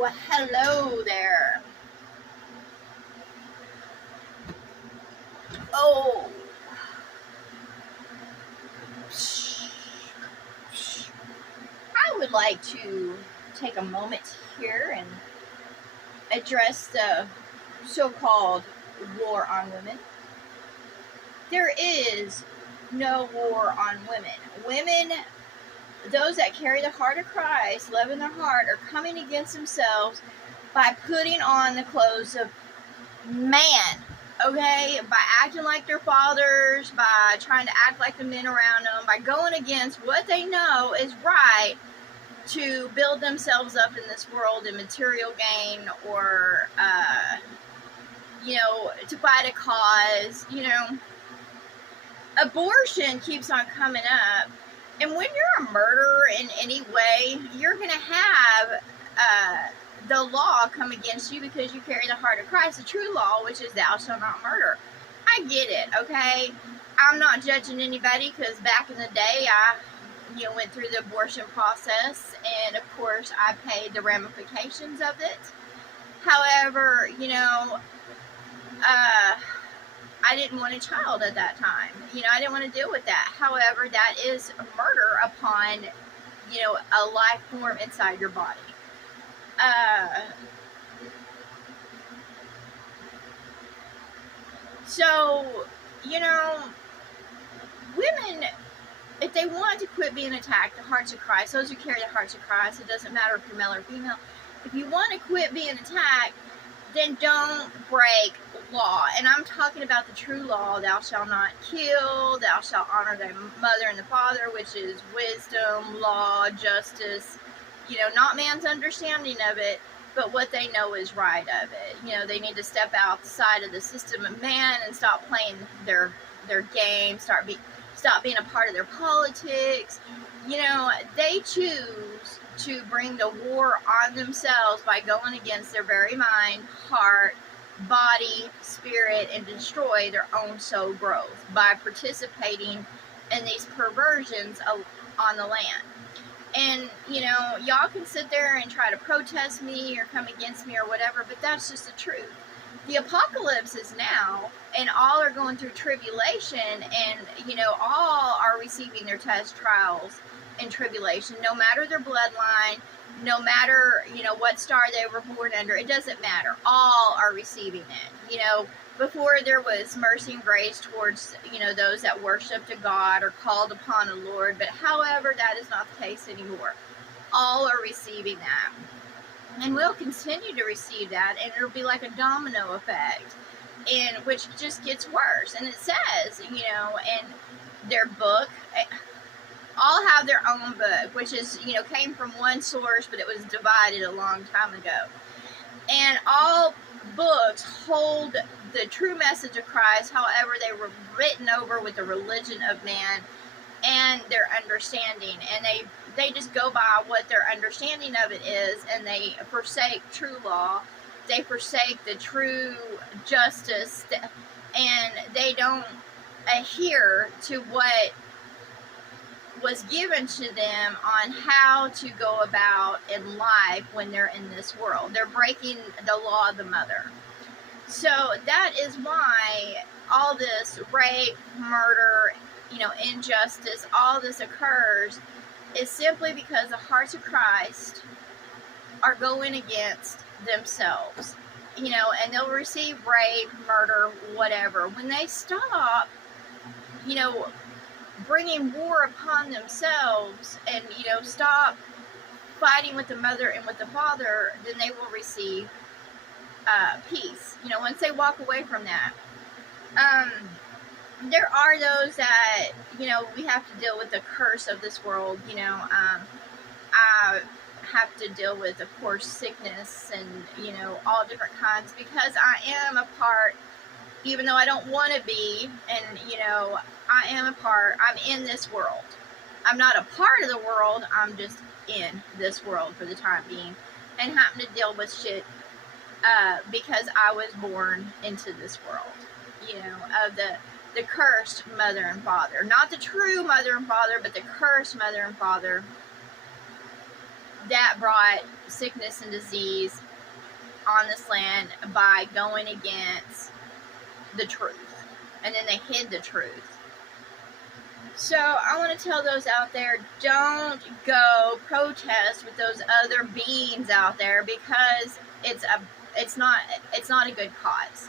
Well, hello there. Oh, I would like to take a moment here and address the so called war on women. There is no war on women. Women, those that carry the heart of Christ, love in their heart, are coming against themselves by putting on the clothes of man, okay, by acting like their fathers, by trying to act like the men around them, by going against what they know is right to build themselves up in this world in material gain, or to fight a cause. Abortion keeps on coming up, and when you're a murderer in any way, you're going to have the law come against you because you carry the heart of Christ, the true law, which is thou shalt not murder. I get it, okay? I'm not judging anybody, because back in the day, I went through the abortion process, and of course, I paid the ramifications of it. However, I didn't want a child at that time. I didn't want to deal with that. However, that is murder upon, a life form inside your body. So, women, if they want to quit being attacked, the hearts of Christ, those who carry the hearts of Christ, it doesn't matter if you're male or female, if you want to quit being attacked, then don't break law. And I'm talking about the true law: thou shalt not kill, thou shalt honor thy mother and the father, which is wisdom, law, justice, not man's understanding of it, but what they know is right of it. They need to step outside of the system of man and stop playing their game, stop being a part of their politics. They choose to bring the war on themselves by going against their very mind, heart, body, spirit, and destroy their own soul growth by participating in these perversions on the land. And, y'all can sit there and try to protest me or come against me or whatever, but that's just the truth. The apocalypse is now, and all are going through tribulation, and, all are receiving their test, trials, and tribulation, no matter their bloodline, no matter, what star they were born under. It doesn't matter. All are receiving it. Before there was mercy and grace towards, those that worshiped a God or called upon a Lord, but however, that is not the case anymore. All are receiving that, and will continue to receive that, and it'll be like a domino effect, and which just gets worse. And it says, in their book, all have their own book, which is, came from one source, but it was divided a long time ago. And all books hold the true message of Christ, however, they were written over with the religion of man and their understanding. And they just go by what their understanding of it is, and they forsake true law. They forsake the true justice, and they don't adhere to what was given to them on how to go about in life when they're in this world. They're breaking the law of the mother. So that is why all this rape, murder, injustice, all this occurs, is simply because the hearts of Christ are going against themselves. And they'll receive rape, murder, whatever. When they stop, bringing war upon themselves, and stop fighting with the mother and with the father, then they will receive peace. Once they walk away from that, there are those that we have to deal with the curse of this world. I have to deal with, of course, sickness and all different kinds, because I am a part, even though I don't want to be, and I am a part. I'm in this world. I'm not a part of the world. I'm just in this world for the time being, and happen to deal with shit because I was born into this world. Of the cursed mother and father, not the true mother and father, but the cursed mother and father. that brought sickness and disease on this land by going against the truth. And then they hid the truth. So I want to tell those out there, don't go protest with those other beings out there, because it's not a good cause.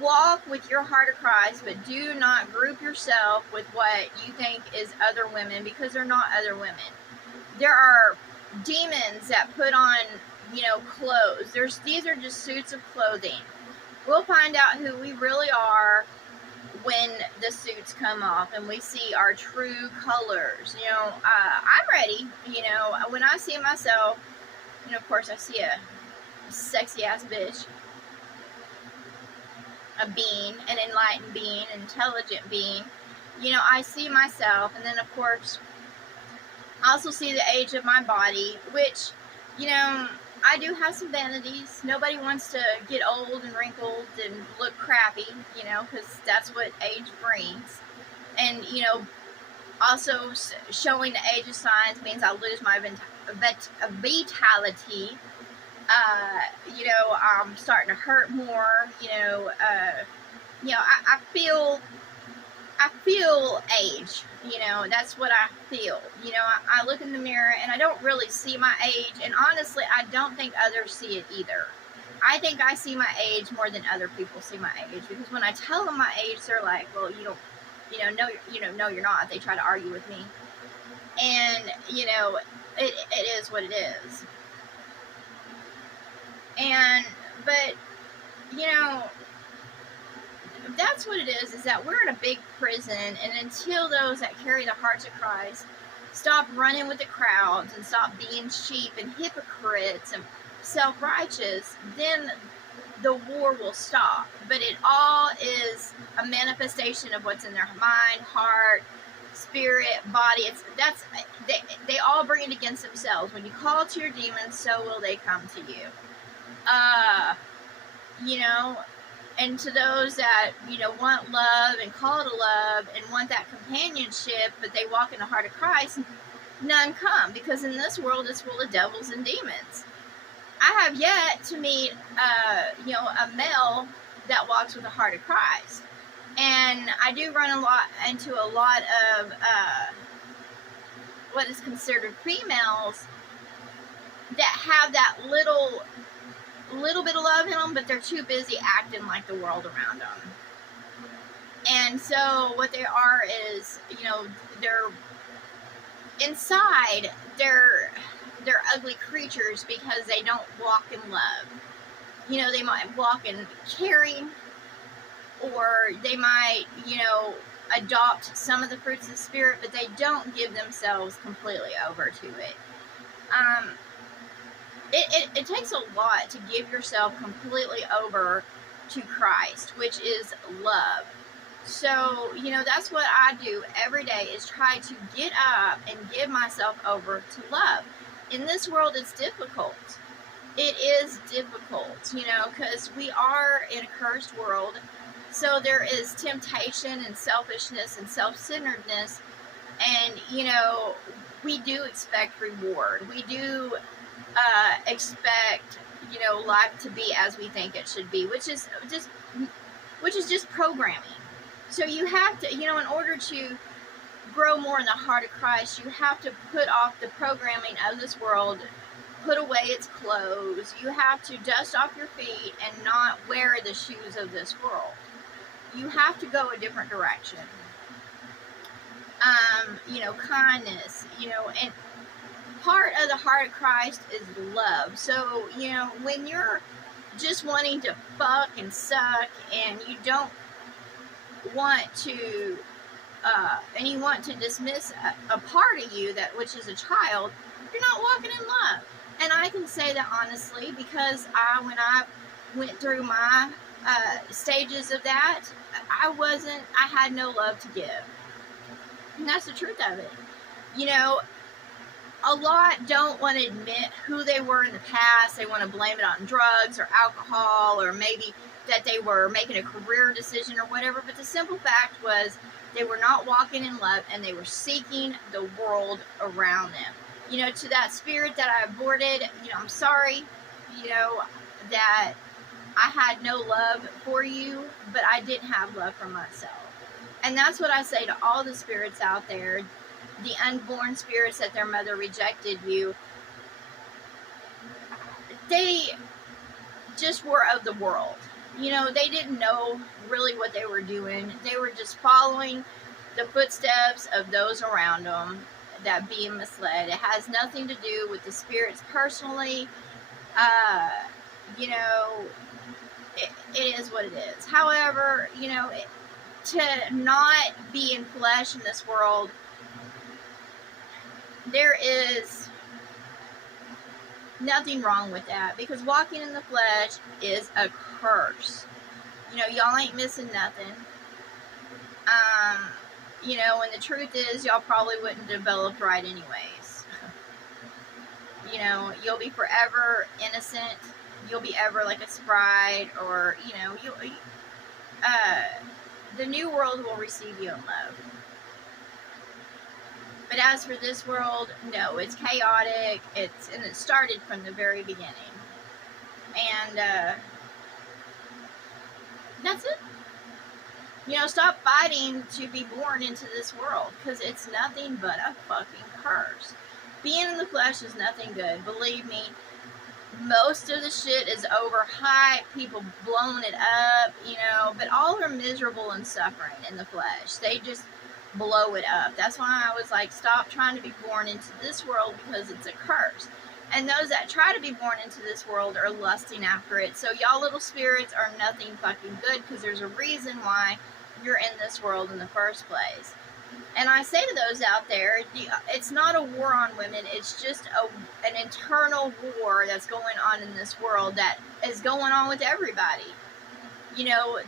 Walk with your heart of Christ, but do not group yourself with what you think is other women, because they're not other women. There are demons that put on, clothes. These are just suits of clothing. We'll find out who we really are when the suits come off and we see our true colors. I'm ready. When I see myself, of course I see a sexy ass bitch, a being, an enlightened being, an intelligent being. I see myself, and then of course I also see the age of my body, which, I do have some vanities. Nobody wants to get old and wrinkled and look crappy, because that's what age brings. And, also showing the age of signs means I lose my vitality. I'm starting to hurt more. I feel age. That's what I feel. I look in the mirror and I don't really see my age, and honestly, I don't think others see it either. I think I see my age more than other people see my age, because when I tell them my age, they're like, "Well, no, you're not." They try to argue with me, and it is what it is. But that's what it is that we're in a big prison, and until those that carry the hearts of Christ stop running with the crowds and stop being sheep and hypocrites and self-righteous, then the war will stop. But it all is a manifestation of what's in their mind, heart, spirit, body. They all bring it against themselves. When you call to your demons, so will they come to you. And to those that, want love and call it a love and want that companionship, but they walk in the heart of Christ, none come, because in this world it's full of devils and demons. I have yet to meet, a male that walks with the heart of Christ. And I do run into a lot of what is considered females that have that little bit of love in them, but they're too busy acting like the world around them. And so what they are is, they're inside, they're ugly creatures because they don't walk in love. They might walk in caring, or they might, adopt some of the fruits of the Spirit, but they don't give themselves completely over to it. It takes a lot to give yourself completely over to Christ, which is love. So, that's what I do every day, is try to get up and give myself over to love. In this world, it's difficult. It is difficult, because we are in a cursed world. So there is temptation and selfishness and self-centeredness. And, we do expect reward. We do expect, life to be as we think it should be, which is just programming. So you have to, in order to grow more in the heart of Christ, you have to put off the programming of this world, put away its clothes. You have to dust off your feet and not wear the shoes of this world. You have to go a different direction. Kindness, and part of the heart of Christ is love. So, when you're just wanting to fuck and suck, and you don't want to, and you want to dismiss a part of you, which is a child, you're not walking in love. And I can say that honestly, because when I went through my stages of that, I had no love to give. And that's the truth of it. A lot don't want to admit who they were in the past. They want to blame it on drugs or alcohol, or maybe that they were making a career decision or whatever. But the simple fact was they were not walking in love, and they were seeking the world around them. You know, to that spirit that I aborted, you know, I'm sorry, you know, that I had no love for you, but I didn't have love for myself. And that's what I say to all the spirits out there, the unborn spirits that their mother rejected you. They just were of the world. You know, they didn't know really what they were doing. They were just following the footsteps of those around them that being misled. It has nothing to do with the spirits personally. You know, it is what it is. However, you know, to not be in flesh in this world, there is nothing wrong with that, because walking in the flesh is a curse. You know, y'all ain't missing nothing. You know, and the truth is, y'all probably wouldn't develop right anyways. You know, you'll be forever innocent. You'll be ever like a sprite, or, you know, the new world will receive you in love. But as for this world, no, it's chaotic. And it started from the very beginning. And that's it. You know, stop fighting to be born into this world, because it's nothing but a fucking curse. Being in the flesh is nothing good. Believe me, most of the shit is overhyped, people blowing it up, you know, but all are miserable and suffering in the flesh. They just blow it up. That's why I was like, stop trying to be born into this world, because it's a curse. And those that try to be born into this world are lusting after it. So y'all little spirits are nothing fucking good, because there's a reason why you're in this world in the first place. And I say to those out there, it's not a war on women. It's just an internal war that's going on in this world that is going on with everybody. You know,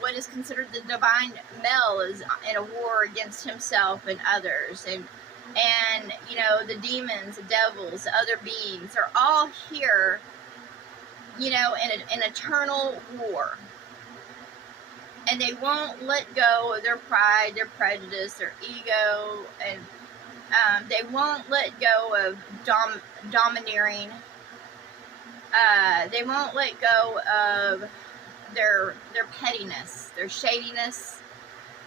what is considered the divine male is in a war against himself and others. And you know, the demons, the devils, the other beings are all here, you know, in an eternal war. And they won't let go of their pride, their prejudice, their ego, and they won't let go of domineering. They won't let go of their pettiness, their shadiness.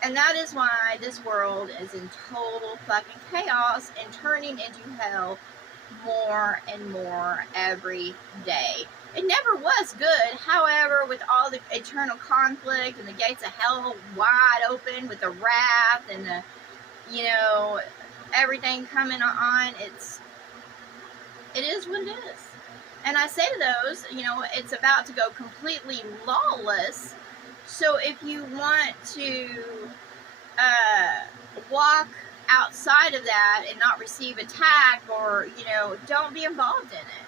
And that is why this world is in total fucking chaos and turning into hell more and more every day. It never was good. However, with all the eternal conflict and the gates of hell wide open with the wrath and the, you know, everything coming on, it is what it is. And I say to those, you know, it's about to go completely lawless. So if you want to walk outside of that and not receive attack, or, you know, don't be involved in it.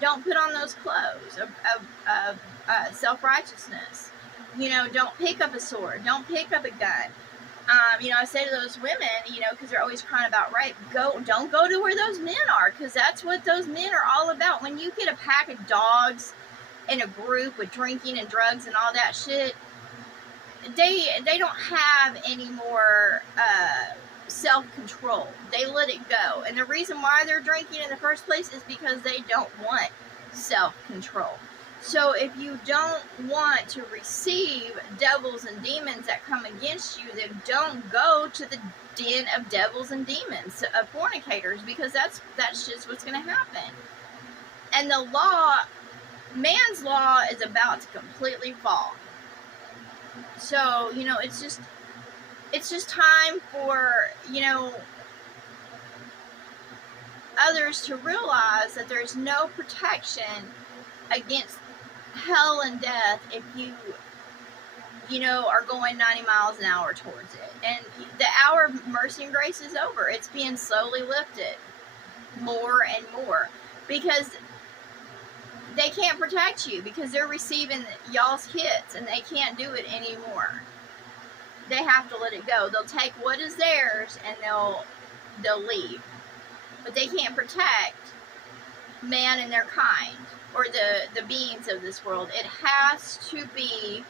Don't put on those clothes of self-righteousness. You know, don't pick up a sword. Don't pick up a gun. You know, I say to those women, you know, because they're always crying about rape, don't go to where those men are, because that's what those men are all about. When you get a pack of dogs in a group with drinking and drugs and all that shit, they don't have any more self-control. They let it go. And the reason why they're drinking in the first place is because they don't want self-control. So if you don't want to receive devils and demons that come against you, then don't go to the den of devils and demons, of fornicators, because that's just what's going to happen. And the law, man's law, is about to completely fall. So, you know, it's just time for, you know, others to realize that there's no protection against hell and death if you know, are going 90 miles an hour towards it. And the hour of mercy and grace is over. It's being slowly lifted more and more, because they can't protect you, because they're receiving y'all's hits and they can't do it anymore. They have to let it go. They'll take what is theirs and they'll leave. But they can't protect man and their kind, or the beings of this world. It has to be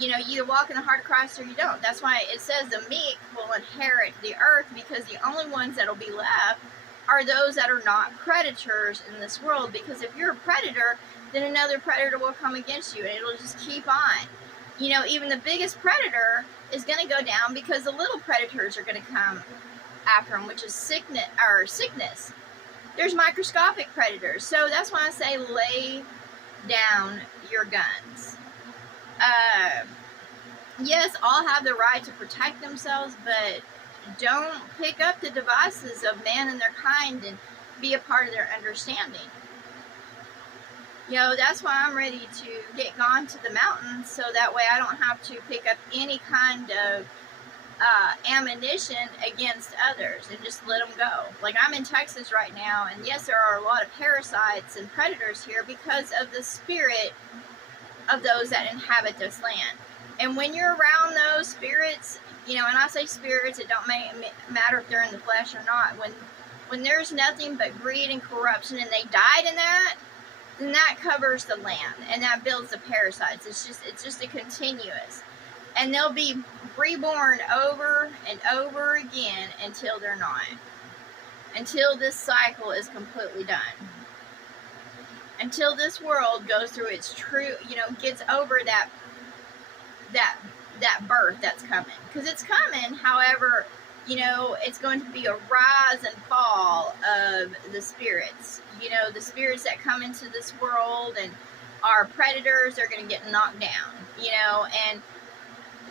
You know, you either walk in the heart of Christ or you don't. That's why it says the meek will inherit the earth, because the only ones that'll be left are those that are not predators in this world. Because if you're a predator, then another predator will come against you, and it'll just keep on. You know, even the biggest predator is going to go down because the little predators are going to come after them, which is sickness. There's microscopic predators. So that's why I say lay down your guns. Yes, all have the right to protect themselves, but don't pick up the devices of man and their kind and be a part of their understanding. You know, that's why I'm ready to get gone to the mountains, so that way I don't have to pick up any kind of ammunition against others and just let them go. Like, I'm in Texas right now, and yes, there are a lot of parasites and predators here because of the spirit of those that inhabit this land. And when you're around those spirits, you know, and I say spirits, it don't matter if they're in the flesh or not. When there's nothing but greed and corruption, and they died in that, then that covers the land, and that builds the parasites. It's just a continuous, and they'll be reborn over and over again until they're not, until this cycle is completely done, until this world goes through its true, you know, gets over that birth that's coming, because it's coming. However, you know, it's going to be a rise and fall of the spirits. You know, the spirits that come into this world and are predators, they're going to get knocked down, you know, and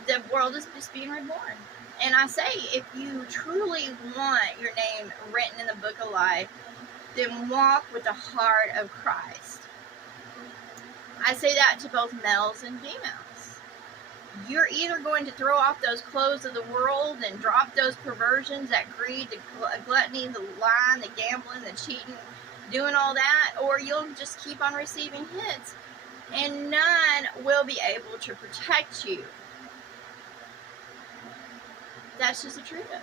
the world is just being reborn. And I say, if you truly want your name written in the book of life, then walk with the heart of Christ. I say that to both males and females. You're either going to throw off those clothes of the world and drop those perversions, that greed, the gluttony, the lying, the gambling, the cheating, doing all that, or you'll just keep on receiving hits, and none will be able to protect you. That's just the truth of it.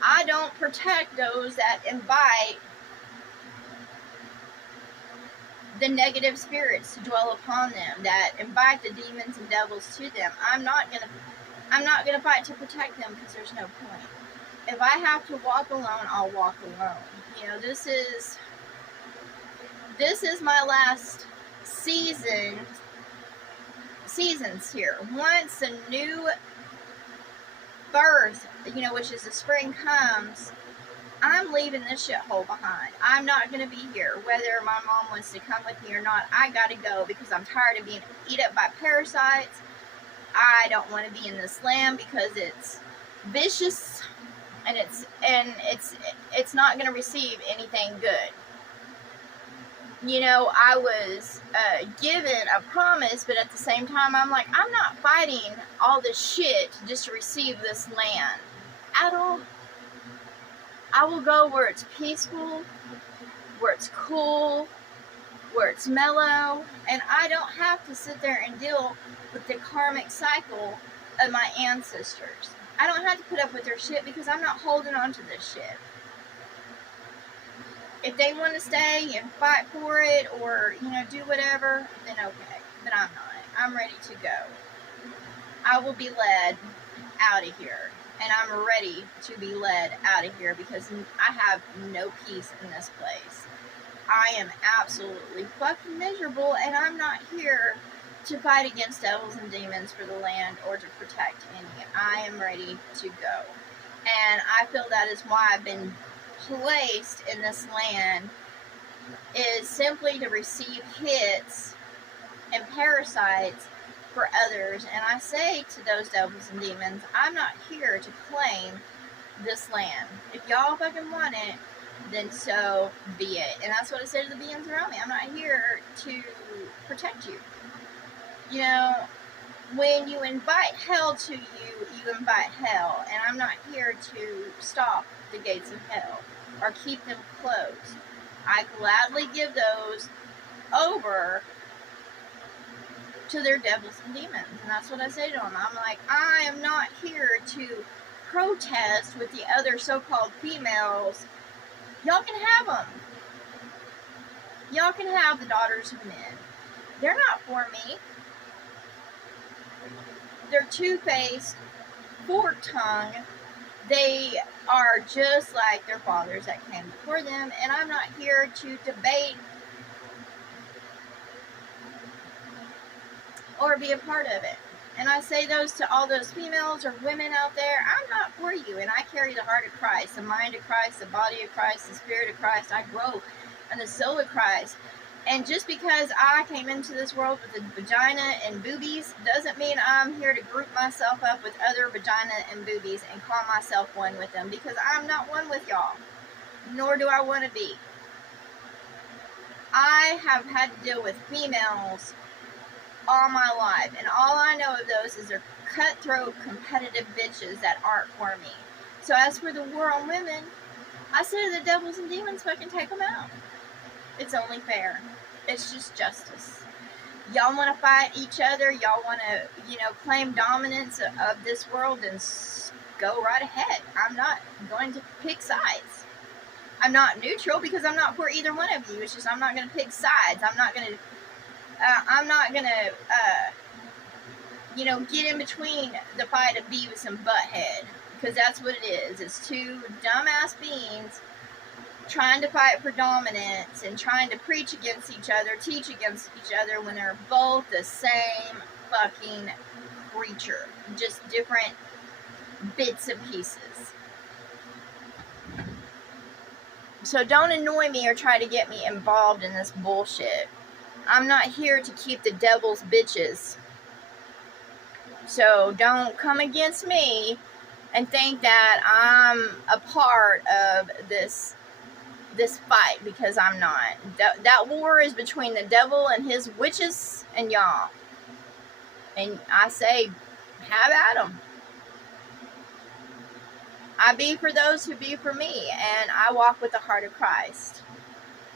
I don't protect those that invite the negative spirits to dwell upon them, that invite the demons and devils to them. I'm not gonna fight to protect them, because there's no point. If I have to walk alone, I'll walk alone. You know, this is my last seasons here. Once a new birth, you know, which is the spring, comes, I'm leaving this shithole behind. I'm not going to be here. Whether my mom wants to come with me or not, I got to go, because I'm tired of being eaten up by parasites. I don't want to be in this land because it's vicious, and it's not going to receive anything good. You know, I was given a promise, but at the same time, I'm like, I'm not fighting all this shit just to receive this land at all. I will go where it's peaceful, where it's cool, where it's mellow, and I don't have to sit there and deal with the karmic cycle of my ancestors. I don't have to put up with their shit, because I'm not holding on to this shit. If they want to stay and fight for it, or, you know, do whatever, then okay. But I'm not. I'm ready to go. I will be led out of here. And I'm ready to be led out of here, because I have no peace in this place. I am absolutely fucking miserable, and I'm not here to fight against devils and demons for the land or to protect any. I am ready to go. And I feel that is why I've been placed in this land, is simply to receive hits and parasites for others. And I say to those devils and demons, I'm not here to claim this land. If y'all fucking want it, then so be it. And that's what I say to the beings around me. I'm not here to protect you. You know, when you invite hell to you, you invite hell. And I'm not here to stop the gates of hell or keep them closed. I gladly give those over to their devils and demons. And that's what I say to them. I'm like, I am not here to protest with the other so-called females. Y'all can have them. Y'all can have the daughters of men. They're not for me. They're two-faced, fork-tongued. They are just like their fathers that came before them, and I'm not here to debate or be a part of it. And I say those to all those females or women out there. I'm not for you, and I carry the heart of Christ, the mind of Christ, the body of Christ, the spirit of Christ. I grow in the soul of Christ. And just because I came into this world with a vagina and boobies doesn't mean I'm here to group myself up with other vagina and boobies and call myself one with them, because I'm not one with y'all, nor do I want to be. I have had to deal with females all my life, and all I know of those is they're cutthroat, competitive bitches that aren't for me. So as for the war on women, I say the devils and demons fucking take them out. It's only fair. It's just justice. Y'all want to fight each other, y'all want to, claim dominance of this world, and go right ahead. I'm not going to pick sides. I'm not neutral because I'm not for either one of you. It's just I'm not going to pick sides. I'm not going to get in between the fight of Beavis and Butthead, because that's what it is. It's two dumbass beings trying to fight for dominance and trying to preach against each other, teach against each other, when they're both the same fucking creature, just different bits and pieces. So don't annoy me or try to get me involved in this bullshit. I'm not here to keep the devil's bitches. So don't come against me and think that I'm a part of this fight, because I'm not. That war is between the devil and his witches and y'all. And I say, have at them. I be for those who be for me, and I walk with the heart of Christ.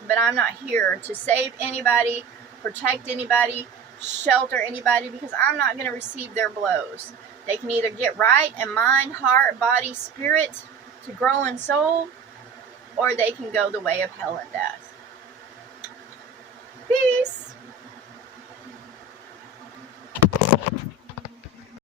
But I'm not here to save anybody, protect anybody, shelter anybody, because I'm not going to receive their blows. They can either get right in mind, heart, body, spirit to grow in soul, or they can go the way of hell and death. Peace.